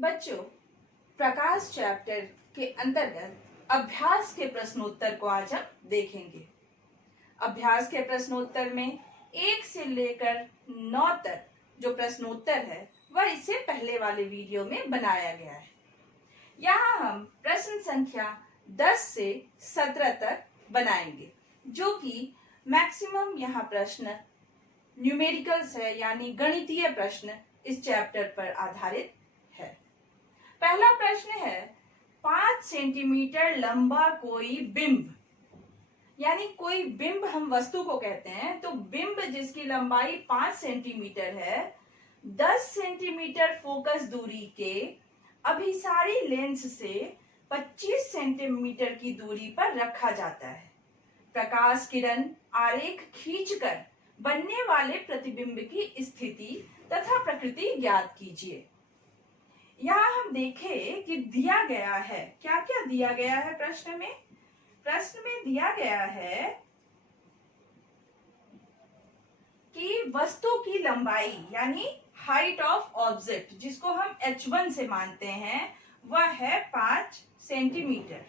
बच्चों, प्रकाश चैप्टर के अंतर्गत अभ्यास के प्रश्नोत्तर को आज हम देखेंगे। अभ्यास के प्रश्नोत्तर में 1 से लेकर 9 तक जो प्रश्नोत्तर है वह इससे पहले वाले वीडियो में बनाया गया है। यहाँ हम प्रश्न संख्या 10 से 17 तक बनाएंगे, जो कि मैक्सिमम यहाँ प्रश्न न्यूमेरिकल्स है, यानी गणितीय प्रश्न इस चैप्टर पर आधारित है। पहला प्रश्न है, 5 सेंटीमीटर लंबा कोई बिंब, यानी कोई बिंब हम वस्तु को कहते हैं, तो बिंब जिसकी लंबाई 5 सेंटीमीटर है, 10 सेंटीमीटर फोकस दूरी के अभिसारी लेंस से 25 सेंटीमीटर की दूरी पर रखा जाता है। प्रकाश किरण आरेख खींचकर बनने वाले प्रतिबिंब की स्थिति तथा प्रकृति ज्ञात कीजिए। यहाँ हम देखें कि दिया गया है, क्या क्या दिया गया है प्रश्न में। प्रश्न में दिया गया है कि वस्तु की लंबाई यानी हाइट ऑफ ऑब्जेक्ट, जिसको हम h1 से मानते हैं, वह है 5 सेंटीमीटर।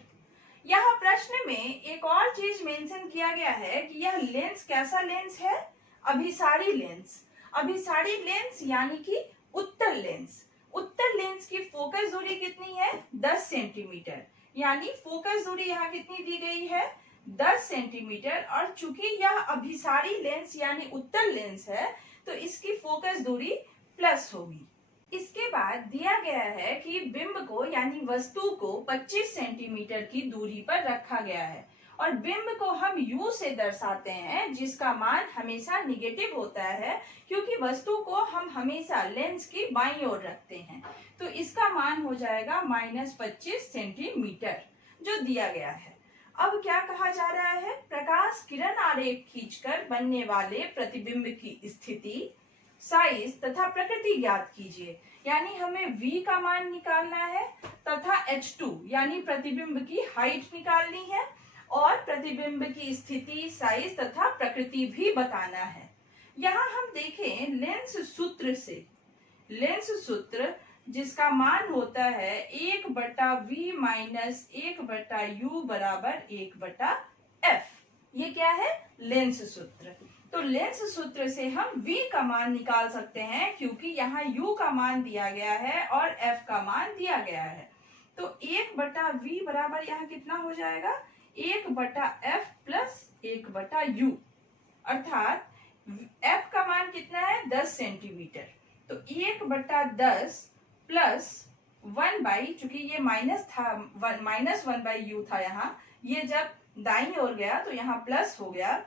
यहाँ प्रश्न में एक और चीज मेंशन किया गया है कि यह लेंस कैसा लेंस है, अभिसारी लेंस। अभिसारी लेंस यानी कि उत्तल लेंस। उत्तल लेंस की फोकस दूरी कितनी है, 10 सेंटीमीटर, यानी फोकस दूरी यहाँ कितनी दी गई है, 10 सेंटीमीटर। और चूंकि यह अभिसारी लेंस यानी उत्तल लेंस है, तो इसकी फोकस दूरी प्लस होगी। इसके बाद दिया गया है कि बिंब को यानी वस्तु को 25 सेंटीमीटर की दूरी पर रखा गया है, और बिंब को हम U से दर्शाते हैं, जिसका मान हमेशा निगेटिव होता है, क्योंकि वस्तु को हम हमेशा लेंस की बाईं ओर रखते हैं। तो इसका मान हो जाएगा -25 सेंटीमीटर, जो दिया गया है। अब क्या कहा जा रहा है, प्रकाश किरण आरेख खींचकर बनने वाले प्रतिबिंब की स्थिति, साइज तथा प्रकृति ज्ञात कीजिए। यानी हमें V का मान निकालना है तथा H2 यानी प्रतिबिंब की हाइट निकालनी है, और प्रतिबिंब की स्थिति, साइज तथा प्रकृति भी बताना है। यहाँ हम देखें लेंस सूत्र से, लेंस सूत्र जिसका मान होता है 1/V माइनस 1/U बराबर 1/F। ये क्या है, लेंस सूत्र। तो लेंस सूत्र से हम V का मान निकाल सकते हैं, क्योंकि यहाँ U का मान दिया गया है और F का मान दिया गया है। तो 1/V बराबर यहाँ कितना हो जाएगा, 1/F प्लस 1/U, अर्थात F का मान कितना है, 10 सेंटीमीटर। तो 1/10 प्लस 1/, चूंकि ये माइनस था, -1/U था यहाँ, ये जब दाईं ओर गया तो यहाँ प्लस हो गया।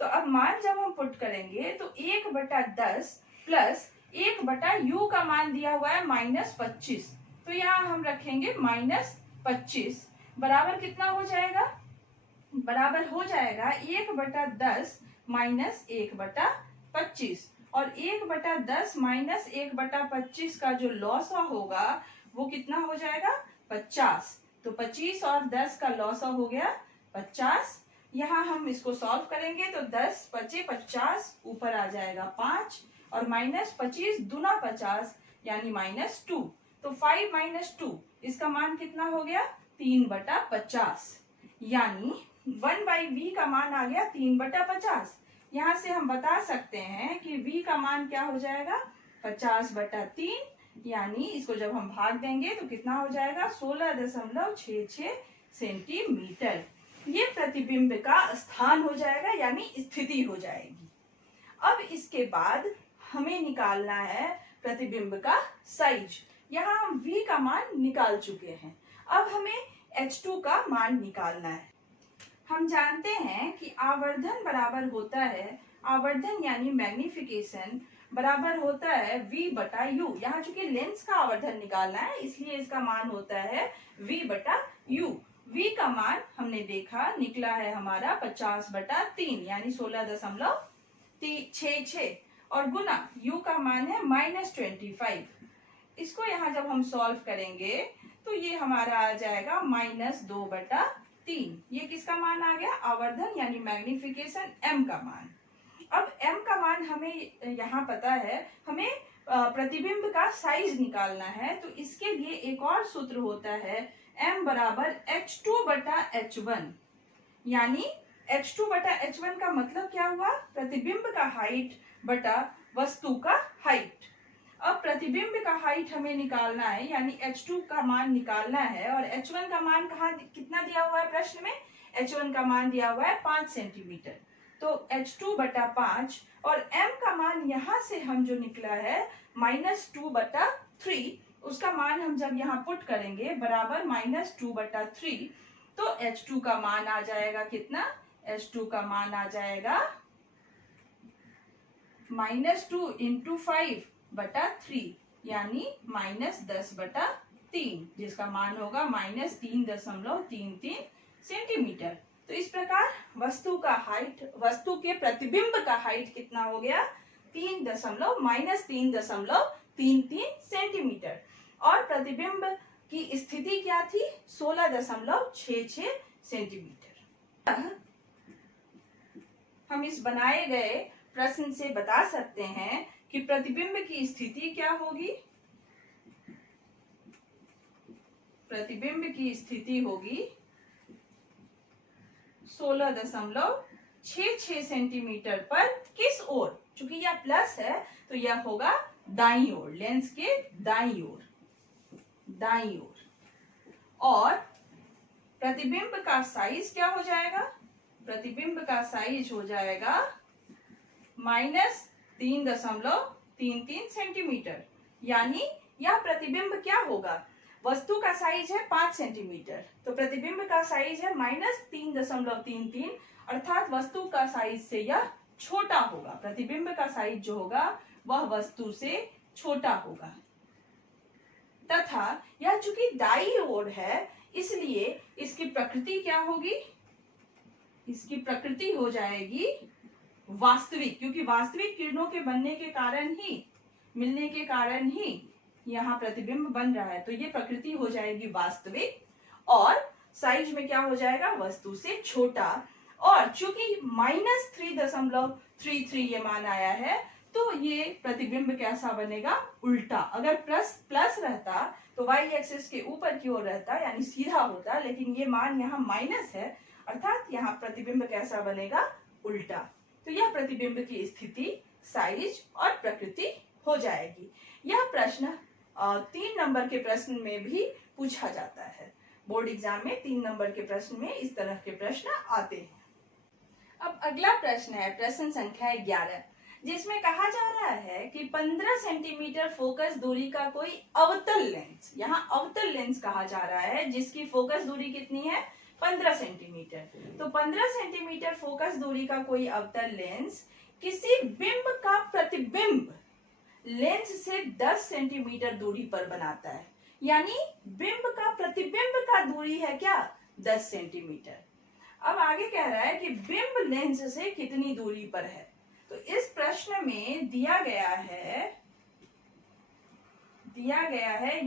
तो अब मान जब हम पुट करेंगे तो 1/10 प्लस 1/U का मान दिया हुआ है -25, तो यहाँ हम रखेंगे -25, बराबर कितना हो जाएगा, बराबर हो जाएगा 1/10 माइनस 1/25, और 1/10 माइनस 1/25 का जो लॉसा होगा वो कितना हो जाएगा, 50। तो 25 और 10 का लॉसा हो गया 50। यहाँ हम इसको सॉल्व करेंगे तो 10 × 50 ऊपर आ जाएगा 5, और -25 दूना 50 यानी -2। तो 5 - 2 इसका मान कितना हो गया, 3/50, यानी 1/V का मान आ गया 3/50। यहाँ से हम बता सकते हैं कि V का मान क्या हो जाएगा, 50/3, यानी इसको जब हम भाग देंगे तो कितना हो जाएगा, 16.66 सेंटीमीटर। ये प्रतिबिंब का स्थान हो जाएगा, यानी स्थिति हो जाएगी। अब इसके बाद हमें निकालना है प्रतिबिंब का साइज। यहाँ हम V का मान निकाल चुके हैं, अब हमें H2 का मान निकालना है। हम जानते हैं कि आवर्धन बराबर होता है, आवर्धन यानी मैग्निफिकेशन बराबर होता है V/U। यहाँ चूंकि लेंस का आवर्धन निकालना है, इसलिए इसका मान होता है V/U। V का मान हमने देखा निकला है हमारा 50/3, यानी 16.66, और गुना U का मान है -25। इसको यहाँ जब हम सॉल्व करेंगे तो ये हमारा आ जाएगा -2/3। ये किसका मान आ गया, आवर्धन यानी मैग्निफिकेशन M का मान। अब M का मान हमें यहाँ पता है, हमें प्रतिबिंब का साइज निकालना है तो इसके लिए एक और सूत्र होता है m बराबर h2 बटा h1, यानी h2 बटा h1 का मतलब क्या हुआ, प्रतिबिंब का हाइट बटा वस्तु का हाइट। अब प्रतिबिंब का हाइट हमें निकालना है, यानी h2 का मान निकालना है, और h1 का मान कहाँ कितना दिया हुआ है प्रश्न में, h1 का मान दिया हुआ है 5 सेंटीमीटर, तो h2 बटा 5, और m का मान यहाँ से हम जो निकला है -2 बटा 3, उसका मान हम जब यहाँ पुट करेंगे बराबर -2 बटा 3, तो h2 का मान आ जाएगा कितना, h2 का मान आ जाएगा -2 इंटू 5 बटा 3, यानी -10 बटा 3, जिसका मान होगा -3.33 सेंटीमीटर। तो इस प्रकार वस्तु का हाइट, वस्तु के प्रतिबिंब का हाइट कितना हो गया, -3.33 सेंटीमीटर, और प्रतिबिंब की स्थिति क्या थी, 16.66 सेंटीमीटर। हम इस बनाए गए प्रश्न से बता सकते हैं कि प्रतिबिंब की स्थिति क्या होगी, प्रतिबिंब की स्थिति होगी 16.66 सेंटीमीटर पर किस ओर, चूंकि यह प्लस है तो यह होगा दाईं ओर, लेंस के दाईं ओर, दाईं ओर। और प्रतिबिंब का साइज क्या हो जाएगा, प्रतिबिंब का साइज हो जाएगा -3.33 सेंटीमीटर, यानी यह प्रतिबिंब क्या होगा, वस्तु का साइज है 5 सेंटीमीटर, तो प्रतिबिंब का साइज है -3.33, अर्थात वस्तु का साइज से यह छोटा होगा, प्रतिबिंब का साइज जो होगा वह वस्तु से छोटा होगा। तथा यह चूंकि दाईं ओर है इसलिए इसकी प्रकृति क्या होगी, इसकी प्रकृति हो जाएगी वास्तविक, क्योंकि वास्तविक किरणों के बनने के कारण ही, मिलने के कारण ही यहाँ प्रतिबिंब बन रहा है, तो ये प्रकृति हो जाएगी वास्तविक, और साइज में क्या हो जाएगा, वस्तु से छोटा। और चूंकि -3.33 ये मान आया है तो ये प्रतिबिंब कैसा बनेगा, उल्टा। अगर प्लस रहता तो y एक्सिस के ऊपर की ओर रहता, यानी सीधा होता, लेकिन ये मान यहाँ माइनस है, अर्थात यहाँ प्रतिबिंब कैसा बनेगा, उल्टा। तो यह प्रतिबिंब की स्थिति, साइज और प्रकृति हो जाएगी। यह प्रश्न 3 नंबर के प्रश्न में भी पूछा जाता है, बोर्ड एग्जाम में 3 नंबर के प्रश्न में इस तरह के प्रश्न आते हैं। अब अगला प्रश्न है प्रश्न संख्या 11, जिसमें कहा जा रहा है कि 15 सेंटीमीटर फोकस दूरी का कोई अवतल लेंस, यहाँ अवतल लेंस कहा जा रहा है, जिसकी फोकस दूरी कितनी है, 15 सेंटीमीटर। तो 15 सेंटीमीटर फोकस दूरी का कोई अवतल लेंस किसी बिंब का प्रतिबिंब लेंस से 10 सेंटीमीटर दूरी पर बनाता है, यानी बिंब का प्रतिबिंब का दूरी है क्या, 10 सेंटीमीटर। अब आगे कह रहा है कि बिंब लेंस से कितनी दूरी पर है, तो इस प्रश्न में दिया गया है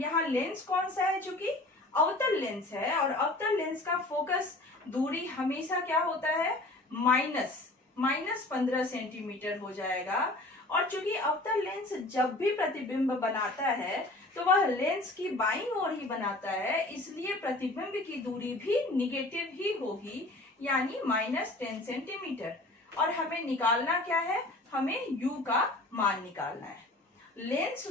यहाँ लेंस कौन सा है, चूंकि अवतल लेंस है, और अवतल लेंस का फोकस दूरी हमेशा क्या होता है, -15 सेंटीमीटर हो जाएगा। और चूंकि अवतल लेंस जब भी प्रतिबिंब बनाता है तो वह लेंस की बाईं ओर ही बनाता है, इसलिए प्रतिबिंब की दूरी भी निगेटिव ही होगी, यानी -10 सेंटीमीटर। और हमें निकालना क्या है, हमें u का मान निकालना है। लेंस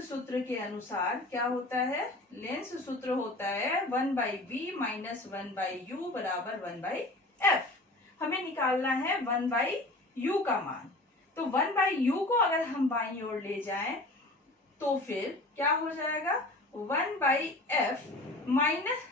सूत्र के अनुसार क्या होता है, लेंस सूत्र होता है 1/b - 1/u बराबर 1/f। हमें निकालना है 1/u का मान, तो 1/u को अगर हम बाईं ओर ले जाएं तो फिर क्या हो जाएगा, 1/f minus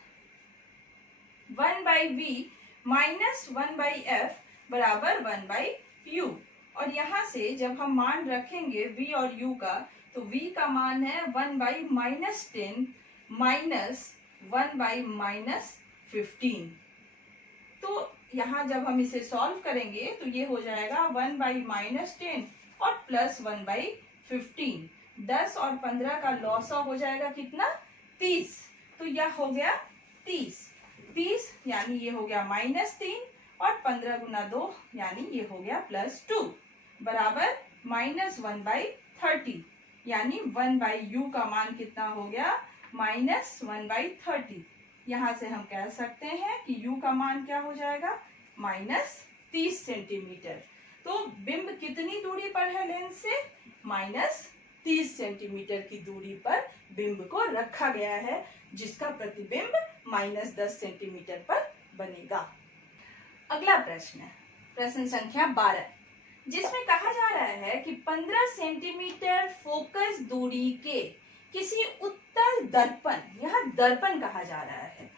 1/v minus 1/f बराबर 1/u। और यहाँ से जब हम मान रखेंगे v और u का, तो v का मान है 1/-10 माइनस 1/-15। तो यहाँ जब हम इसे सॉल्व करेंगे तो ये हो जाएगा 1/-10 और प्लस 1/15। 10 और 15 का लॉसा हो जाएगा कितना, 30। तो यह हो गया 30, यानी ये हो गया -3, और 15 गुना 2 यानी ये हो गया +2 बराबर -1/30, यानी 1/u का मान कितना हो गया, -1/30। यहां से हम कह सकते हैं कि u का मान क्या हो जाएगा, -30 सेंटीमीटर। तो बिंब कितनी दूरी पर है लेंस से, -30 सेंटीमीटर की दूरी पर बिंब को रखा गया है, जिसका प्रतिबिंब -10 सेंटीमीटर पर बनेगा। अगला प्रश्न है प्रश्न संख्या 12, जिसमें कहा जा रहा है कि 15 सेंटीमीटर फोकस दूरी के किसी उत्तल दर्पण, यहाँ दर्पण कहा जा रहा है,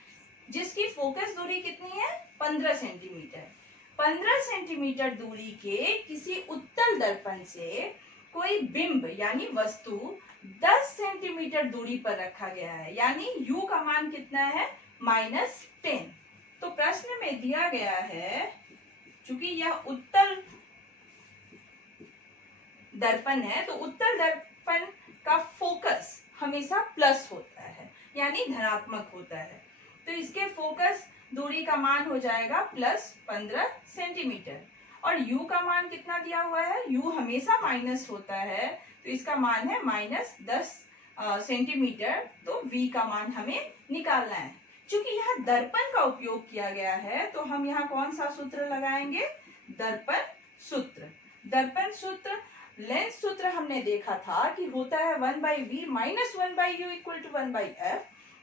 जिसकी फोकस दूरी कितनी है, 15 सेंटीमीटर। 15 सेंटीमीटर दूरी के किसी उत्तल दर्पण से कोई बिंब यानी वस्तु 10 सेंटीमीटर दूरी पर रखा गया है, यानी u का मान कितना है, -10। तो प्रश्न में दिया गया है, चूंकि यह उत्तल दर्पण है, तो उत्तल दर्पण का फोकस हमेशा प्लस होता है, यानी धनात्मक होता है। तो इसके फोकस दूरी का मान हो जाएगा +15 सेंटीमीटर। और u का मान कितना दिया हुआ है, u हमेशा माइनस होता है, तो इसका मान है -10 सेंटीमीटर। तो v का मान हमें निकालना है। चूंकि यहाँ दर्पण का उपयोग किया गया है, तो हम यहाँ कौन सा सूत्र लगाएंगे, दर्पण सूत्र। दर्पण सूत्र, लेंस सूत्र हमने देखा था कि होता है 1/v - 1/u = 1/f।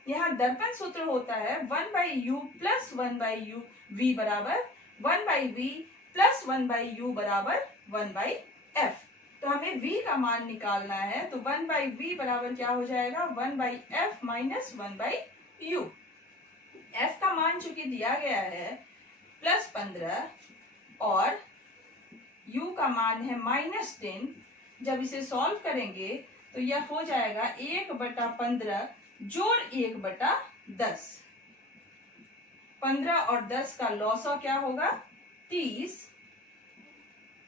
यहाँ दर्पण सूत्र होता है 1/u + 1/u, v बराबर 1/v + 1/u बराबर 1/f। तो हमें v का मान निकालना है, तो 1/v बराबर क्या हो जाएगा, 1/f - 1/u। f का मान चूंकि दिया गया है +15 और u का मान है -10, जब इसे सॉल्व करेंगे तो यह हो जाएगा 1/15 जोड़ 1/10। 15 और 10 का लॉसा क्या होगा, 30।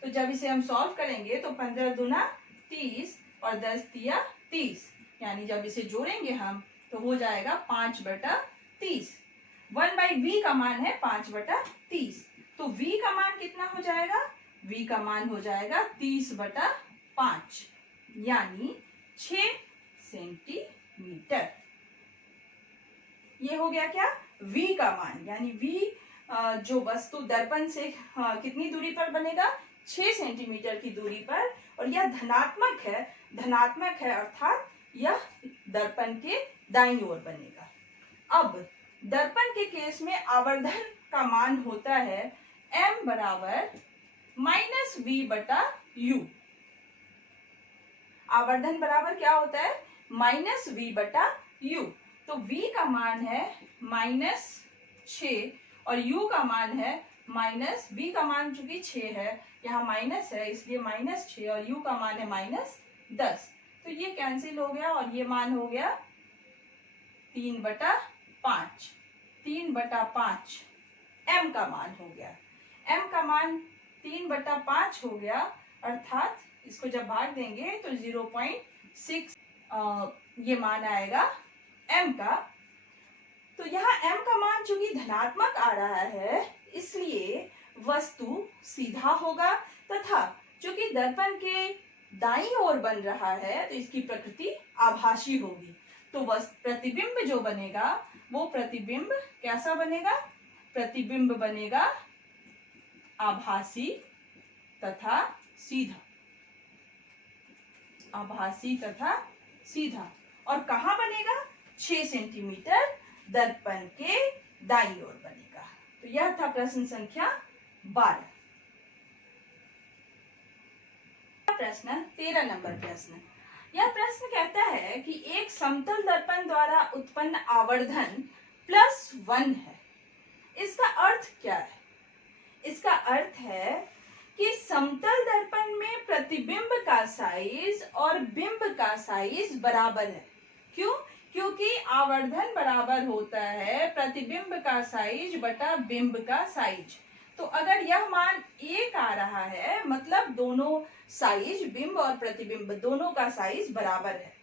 तो जब इसे हम सॉल्व करेंगे तो 15 दूना 30 और 10 तिया 30, यानी जब इसे जोड़ेंगे हम तो हो जाएगा 5/30। 1/v का मान है 5/30। तो v का मान कितना हो जाएगा, v का मान हो जाएगा 30/5, यानी 6 सेंटीमीटर। ये हो गया क्या, v का मान, यानी v जो वस्तु दर्पण से कितनी दूरी पर बनेगा, 6 सेंटीमीटर की दूरी पर। और यह धनात्मक है अर्थात यह दर्पण के दाईं ओर बनेगा। अब दर्पण के केस में आवर्धन का मान होता है m बराबर -v/u। आवर्धन बराबर क्या होता है, -v/u। तो v का मान है -6 और u का मान है v का मान चूंकि 6 है, यहाँ माइनस है इसलिए -6 और u का मान है -10। तो ये कैंसिल हो गया और ये मान हो गया 3/5। 3/5 m का मान हो गया। m का मान 3/5 हो गया, अर्थात इसको जब भाग देंगे तो 0.6 ये मान आएगा m का। तो यहाँ m का मान चूंकि धनात्मक आ रहा है, इसलिए वस्तु सीधा होगा, तथा चूंकि दर्पण के दाईं ओर बन रहा है तो इसकी प्रकृति आभासी होगी। तो प्रतिबिंब जो बनेगा वो प्रतिबिंब कैसा बनेगा, प्रतिबिंब बनेगा आभासी तथा सीधा। आभासी तथा सीधा। और कहाँ बनेगा, 6 सेंटीमीटर दर्पण के दाईं ओर बनेगा। तो यह था प्रश्न संख्या 12। प्रश्न 13 नंबर प्रश्न। यह प्रश्न कहता है कि एक समतल दर्पण द्वारा उत्पन्न आवर्धन +1 है। इसका अर्थ क्या है, इसका अर्थ है कि समतल दर्पण में प्रतिबिंब का साइज और बिंब का साइज बराबर है। क्यों, क्योंकि आवर्धन बराबर होता है प्रतिबिंब का साइज बटा बिंब का साइज। तो अगर यह मान 1 आ रहा है, मतलब दोनों साइज, बिंब और प्रतिबिंब दोनों का साइज बराबर है।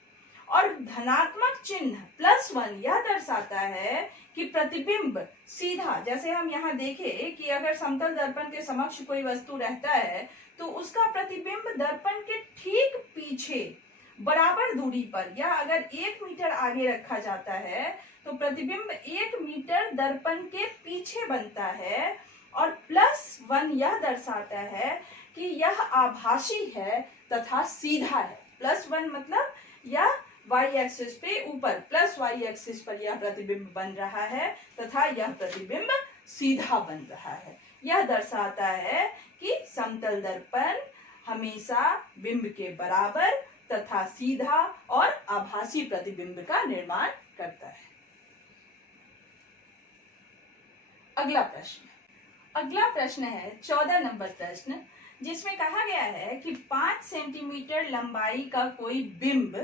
और धनात्मक चिन्ह +1 यह दर्शाता है कि प्रतिबिंब सीधा, जैसे हम यहाँ देखें कि अगर समतल दर्पण के समक्ष कोई वस्तु रहता है तो उसका प्रतिबिंब दर्पण के ठीक पीछे बराबर दूरी पर, या अगर 1 मीटर आगे रखा जाता है तो प्रतिबिंब 1 मीटर दर्पण के पीछे बनता है। और +1 यह दर्शाता है कि यह आभासी है तथा सीधा है। +1 मतलब यह y एक्सिस पे ऊपर y एक्सिस पर यह प्रतिबिंब बन रहा है तथा यह प्रतिबिंब सीधा बन रहा है। यह दर्शाता है कि समतल दर्पण हमेशा बिंब के बराबर तथा सीधा और आभासी प्रतिबिंब का निर्माण करता है। अगला प्रश्न है 14 नंबर प्रश्न, जिसमें कहा गया है कि 5 सेंटीमीटर लंबाई का कोई बिंब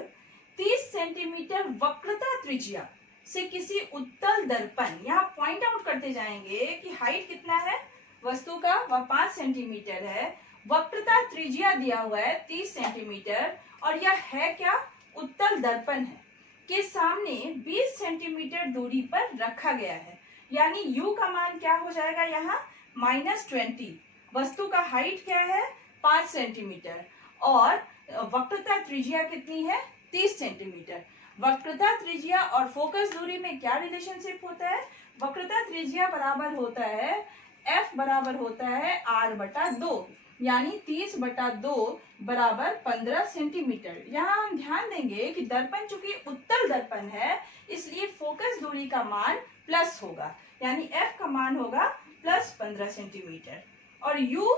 30 सेंटीमीटर वक्रता त्रिज्या से किसी उत्तल दर्पण, यहाँ पॉइंट आउट करते जाएंगे कि हाइट कितना है वस्तु का, वह 5 सेंटीमीटर है, वक्रता त्रिज्या दिया हुआ है 30 सेंटीमीटर, और यह है क्या, उत्तल दर्पण है, के सामने 20 सेंटीमीटर दूरी पर रखा गया है। यानी u का मान क्या हो जाएगा यहाँ -20। वस्तु का हाइट क्या है 5 सेंटीमीटर और वक्रता त्रिज्या कितनी है 30 सेंटीमीटर। वक्रता त्रिज्या और फोकस दूरी में क्या रिलेशनशिप होता है, वक्रता त्रिज्या बराबर होता है f बराबर होता है r/2, यानी 30/2 बराबर 15 सेंटीमीटर। यहाँ हम ध्यान देंगे कि दर्पण चूंकि उत्तल दर्पण है इसलिए फोकस दूरी का मान प्लस होगा, यानी f का मान होगा +15 सेंटीमीटर, और u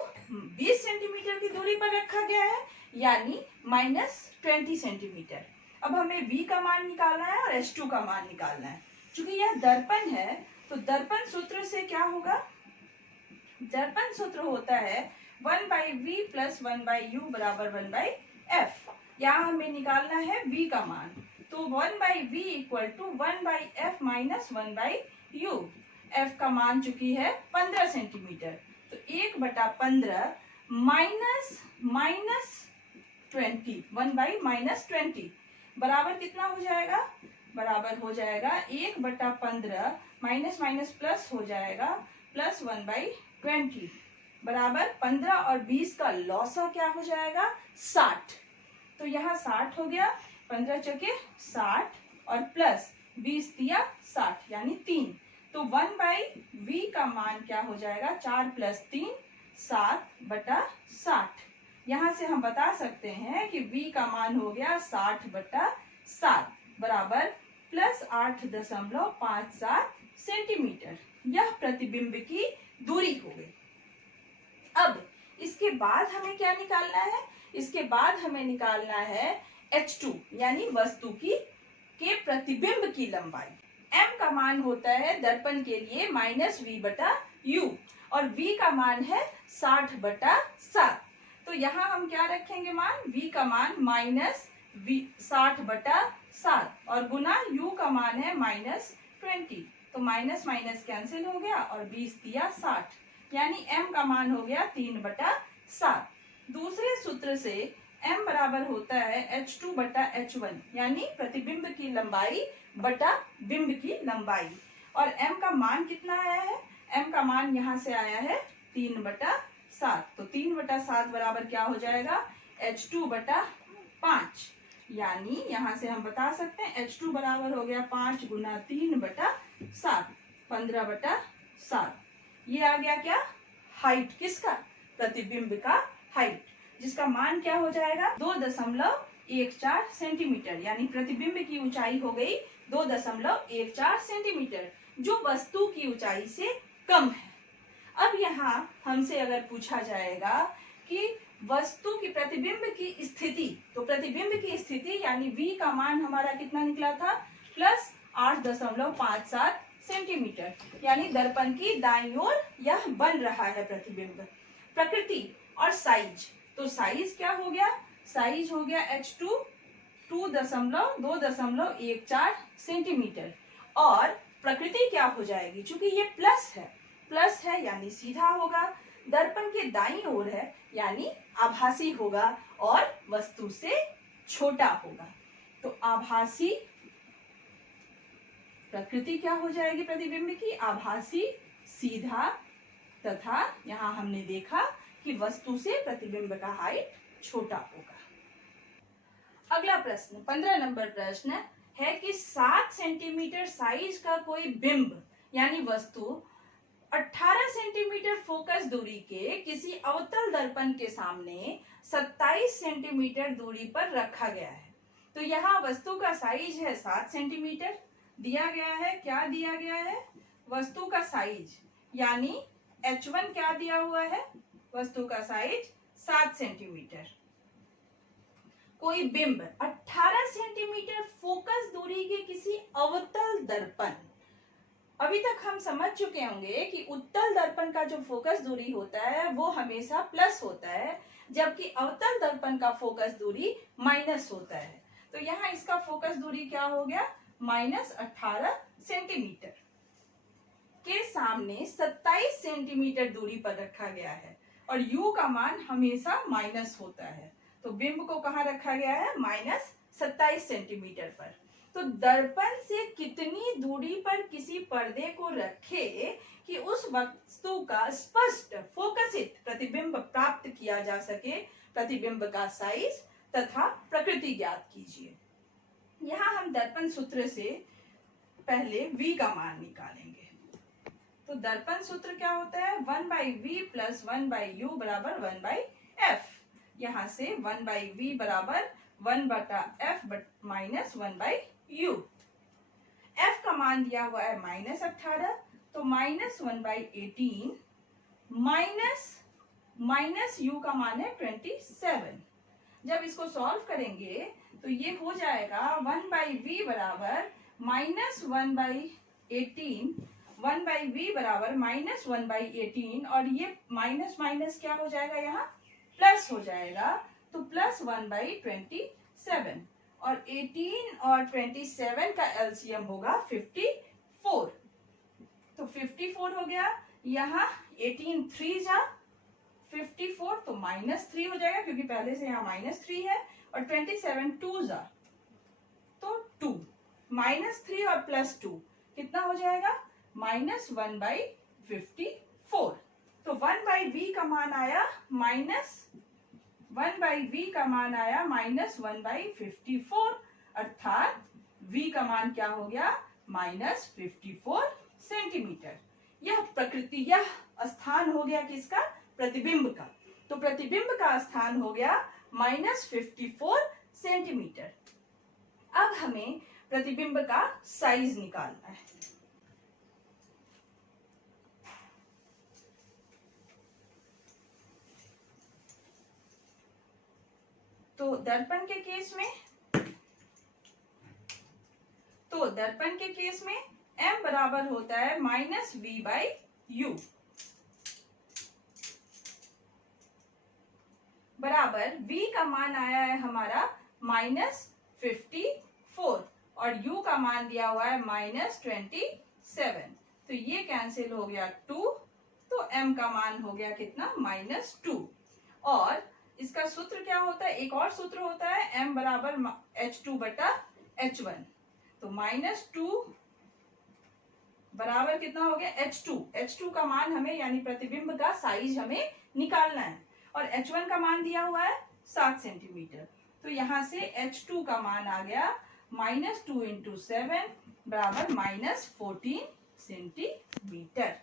20 सेंटीमीटर की दूरी पर रखा गया है यानी -20 सेंटीमीटर। अब हमें v का मान निकालना है और h2 का मान निकालना है। चूंकि यह दर्पण है तो दर्पण सूत्र से क्या होगा, दर्पण सूत्र होता है 1/v + 1/u = 1/f। यहाँ हमें निकालना है v का मान, तो 1/v = 1/f - 1/u। f का मान चुकी है 15 सेंटीमीटर, तो 1/15 -20 1/-20 बराबर कितना हो जाएगा, बराबर हो जाएगा 1/15 माइनस प्लस हो जाएगा +1/20 बराबर 15 और 20 का लॉसा क्या हो जाएगा 60। तो यहाँ 60 हो गया, 15 चौके 60 और प्लस 20 दिया 60 यानी 3। तो 1/v का मान क्या हो जाएगा 4 + 3 7/60। यहाँ से हम बता सकते हैं कि v का मान हो गया 60/7 बराबर +8.57 सेंटीमीटर। यह प्रतिबिंब की दूरी हो गई। अब इसके बाद हमें क्या निकालना है, इसके बाद हमें निकालना है h2 यानी वस्तु के प्रतिबिंब की लंबाई। m का मान होता है दर्पण के लिए -v/u और v का मान है 60/7। तो यहाँ हम क्या रखेंगे मान, v का मान -60/7 और गुना u का मान है -20। तो माइनस माइनस कैंसिल हो गया और 20 दिया 60, यानी m का मान हो गया 3/7। दूसरे सूत्र से m बराबर होता है h2/h1 यानी प्रतिबिंब की लंबाई बटा बिंब की लंबाई, और m का मान कितना आया है, m का मान यहाँ से आया है 3/7। तो 3/7 बराबर क्या हो जाएगा h2/5, यानी यहाँ से हम बता सकते हैं h2 बराबर हो गया 5 गुना 3/7 15/7। ये आ गया क्या, हाइट किसका, प्रतिबिंब का हाइट, जिसका मान क्या हो जाएगा 2.14 सेंटीमीटर, यानी प्रतिबिंब की ऊंचाई हो गई 2.14 सेंटीमीटर, जो वस्तु की ऊंचाई से कम है। अब यहाँ हमसे अगर पूछा जाएगा कि वस्तु की प्रतिबिंब की स्थिति, तो प्रतिबिंब की स्थिति यानी v का मान हमारा कितना निकला था +8.57 सेंटीमीटर, यानी दर्पण की दाईं ओर यह बन रहा है प्रतिबिंब। प्रकृति और साइज, तो साइज क्या हो गया, साइज हो गया h2 2.14 सेंटीमीटर, और प्रकृति क्या हो जाएगी, चूंकि ये प्लस है यानी सीधा होगा, दर्पण के दाईं ओर है यानी आभासी होगा और वस्तु से छोटा होगा। तो आभासी प्रकृति क्या हो जाएगी प्रतिबिंब की? आभासी, सीधा, तथा यहाँ हमने देखा कि वस्तु से प्रतिबिंब का हाइट छोटा होगा। अगला प्रश्न 15 नंबर प्रश्न है कि 7 सेंटीमीटर साइज का कोई बिंब यानी वस्तु 18 सेंटीमीटर फोकस दूरी के किसी अवतल दर्पण के सामने 27 सेंटीमीटर दूरी पर रखा गया है। तो यहाँ वस्तु का साइज है 7 सेंटीमीटर दिया गया है। क्या दिया गया है? वस्तु का साइज यानी H1 क्या दिया हुआ है? वस्तु का साइज 7 सेंटीमीटर। कोई बिंब 18 सेंटीमीटर फोकस दूरी के किसी अवतल दर्पण। अभी तक हम समझ चुके होंगे कि उत्तल दर्पण का जो फोकस दूरी होता है वो हमेशा प्लस होता है, जबकि अवतल दर्पण का फोकस दूरी माइनस होता है। तो यहाँ इसका फोकस दूरी क्या हो गया? -18 सेंटीमीटर के सामने 27 सेंटीमीटर दूरी पर रखा गया है और U का मान हमेशा माइनस होता है। तो बिंब को कहाँ रखा गया है? -27 सेंटीमीटर पर। तो दर्पण से कितनी दूरी पर किसी पर्दे को रखे कि उस वस्तु का स्पष्ट फोकसित प्रतिबिंब प्राप्त किया जा सके? प्रतिबिंब का साइज तथा प्रकृति ज्ञात कीजिए। यहाँ हम दर्पण सूत्र से पहले V का मान निकालेंगे। तो दर्पण सूत्र क्या होता है? 1/V + 1/U = 1/F। यहाँ से 1/V = 1/F - 1/U। F का मान दिया हुआ है -18, तो -1/18 माइनस U का मान है 27। जब इसको सॉल्व करेंगे तो ये हो जाएगा 1/V = -1/18, 1/V = -1/18 और ये माइनस माइनस क्या हो जाएगा? यहाँ प्लस हो जाएगा। तो +1/27 और 18 और 27 का एलसीएम होगा 54। तो 54 हो गया। यहाँ 18 3 जा 54, तो -3 हो जाएगा क्योंकि पहले से यहाँ -3 है, और 27 2 जा तो 2, -3 और +2 कितना हो जाएगा? -1/54। तो 1/V का मान आया -1/54, अर्थात V का मान क्या हो गया? -54 सेंटीमीटर। यह प्रकृति, यह स्थान हो गया किसका? प्रतिबिंब का। तो प्रतिबिंब का स्थान हो गया -54 सेंटीमीटर। अब हमें प्रतिबिंब का साइज निकालना है। तो दर्पण के केस में M बराबर होता है -V/U बराबर V का मान आया है हमारा -54 और U का मान दिया हुआ है -27। तो ये कैंसिल हो गया 2, तो M का मान हो गया कितना? -2। और इसका सूत्र क्या होता है? एक और सूत्र होता है M बराबर H2/H1। तो -2 बराबर कितना हो गया? H2 का मान हमें यानी प्रतिबिंब का साइज हमें निकालना है और H1 का मान दिया हुआ है 7 सेंटीमीटर। तो यहाँ से H2 का मान आ गया -2 × 7 बराबर -14 सेंटीमीटर।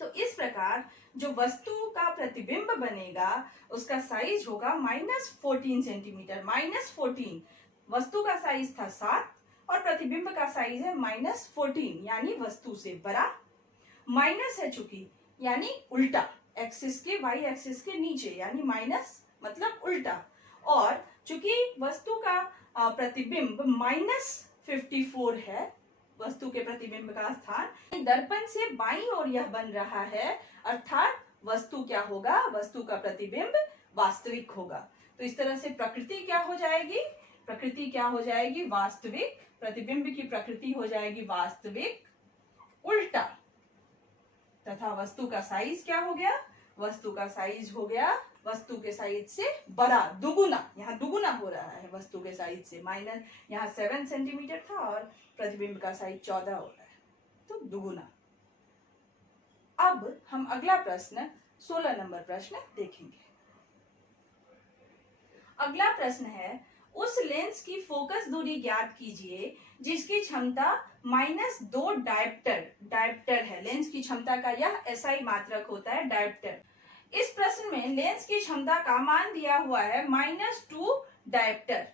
तो इस प्रकार जो वस्तु का प्रतिबिंब बनेगा उसका साइज होगा -14 सेंटीमीटर। -14 वस्तु का साइज था 7 और प्रतिबिंब का साइज है -14 यानी वस्तु से बड़ा। माइनस है चूंकि यानी उल्टा, एक्सिस के y एक्सिस के नीचे, यानी माइनस मतलब उल्टा। और चूंकि वस्तु का प्रतिबिंब -54 है, वस्तु के प्रतिबिंब का स्थान दर्पण से बाईं ओर यह बन रहा है, अर्थात वस्तु क्या होगा? वस्तु का प्रतिबिंब वास्तविक होगा। तो इस तरह से प्रकृति क्या हो जाएगी? प्रकृति क्या हो जाएगी? वास्तविक। प्रतिबिंब की प्रकृति हो जाएगी वास्तविक उल्टा, तथा वस्तु का साइज क्या हो गया? वस्तु का साइज हो गया वस्तु के साइज से बड़ा, दुगुना, यहाँ दुगुना हो रहा है वस्तु के साइज से। माइनस यहाँ 7 सेंटीमीटर था और प्रतिबिंब का साइज 14 हो रहा है, तो दुगुना। अब हम अगला प्रश्न 16 नंबर प्रश्न देखेंगे। अगला प्रश्न है, उस लेंस की फोकस दूरी ज्ञात कीजिए जिसकी क्षमता -2 डायप्टर है। लेंस की क्षमता का यह SI मात्रक होता है, डायप्टर। इस प्रश्न में लेंस की क्षमता का मान दिया हुआ है -2 डायप्टर,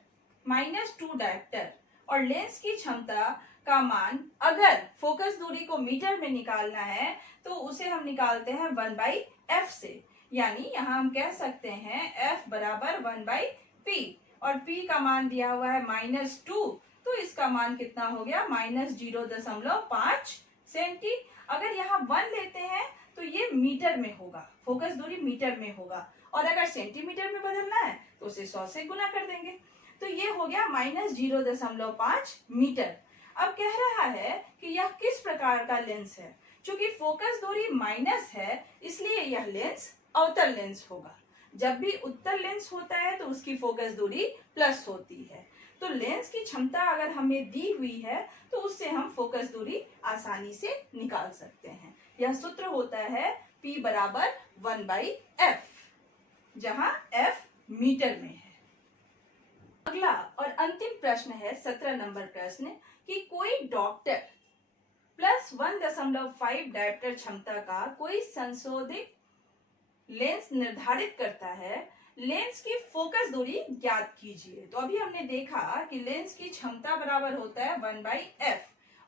और लेंस की क्षमता का मान अगर फोकस दूरी को मीटर में निकालना है तो उसे हम निकालते हैं 1/f से। यानी यहाँ हम कह सकते हैं F बराबर 1/p, और p का मान दिया हुआ है -2, तो इसका मान कितना हो गया, -0.5 सेंटी। अगर यहाँ 1 लेते हैं तो ये मीटर में होगा, फोकस दूरी मीटर में होगा, और अगर सेंटीमीटर में बदलना है तो उसे 100 से गुना कर देंगे, तो ये हो गया -0.5 मीटर। अब कह रहा है कि यह किस प्रकार का लेंस है। चूंकि फोकस दूरी माइनस है इसलिए यह लेंस अवतल लेंस होगा। जब भी उत्तल लेंस होता है तो उसकी फोकस दूरी प्लस होती है। तो लेंस की क्षमता अगर हमें दी हुई है तो उससे हम फोकस दूरी आसानी से निकाल सकते हैं। यह सूत्र होता है P बराबर 1/f, जहां f मीटर में है। अगला और अंतिम प्रश्न है 17 नंबर प्रश्न, कि कोई डॉक्टर +1.5 डायप्टर क्षमता का कोई संशोधित लेंस निर्धारित करता है, लेंस की फोकस दूरी ज्ञात कीजिए। तो अभी हमने देखा कि लेंस की क्षमता बराबर होता है 1/f,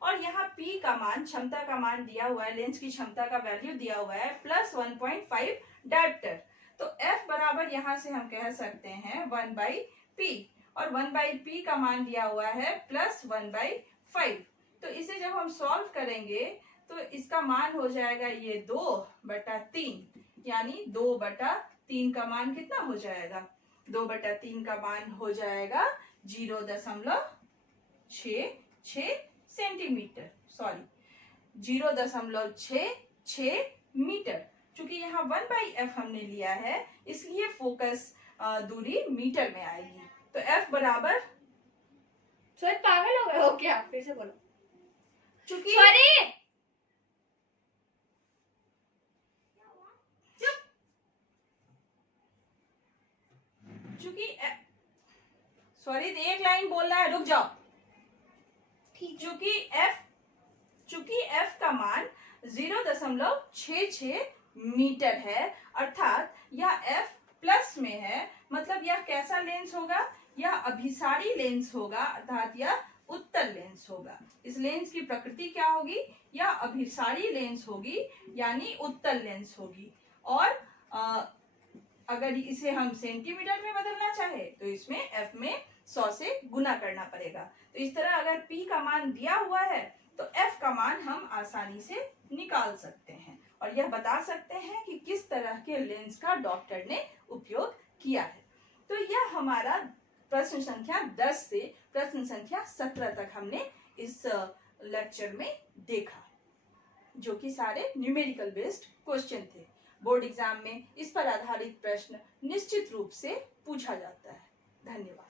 और यहाँ P का मान, क्षमता का मान दिया हुआ है, लेंस की क्षमता का वैल्यू दिया हुआ है +1.5 डायप्टर। तो F बराबर यहाँ से हम कह सकते हैं 1/p, और 1/p का मान दिया हुआ है +1/5। तो इसे जब हम सॉल्व करेंगे तो इसका मान हो जाएगा ये 2/3, यानी 2/3 का मान कितना हो जाएगा, 2/3 का मान हो जाएगा 0.66 सेंटीमीटर, सॉरी 0.66 मीटर। चूंकि यहाँ 1/f हमने लिया है इसलिए फोकस दूरी मीटर में आएगी। तो F बराबर, सर पागल हो गए हो क्या, फिर से बोलो। चूंकि सॉरी एक लाइन बोलना है, रुक जाओ। चूंकि F का मान 0.66 मीटर है, अर्थात यह F प्लस में है, मतलब यह कैसा लेंस होगा, यह अभिसारी लेंस होगा, अर्थात यह उत्तल लेंस होगा। इस लेंस की प्रकृति क्या होगी, यह अभिसारी लेंस होगी, यानी उत्तल लेंस होगी। और अगर इसे हम सेंटीमीटर में बदलना चाहे तो इसमें F में 100 से गुना करना पड़ेगा। तो इस तरह अगर P का मान दिया हुआ है तो F का मान हम आसानी से निकाल सकते हैं, और यह बता सकते हैं कि किस तरह के लेंस का डॉक्टर ने उपयोग किया है। तो यह हमारा प्रश्न संख्या 10 से प्रश्न संख्या 17 तक हमने इस लेक्चर में देखा, जो कि सारे न्यूमेरिकल बेस्ड क्वेश्चन थे। बोर्ड एग्जाम में इस पर आधारित प्रश्न निश्चित रूप से पूछा जाता है। धन्यवाद।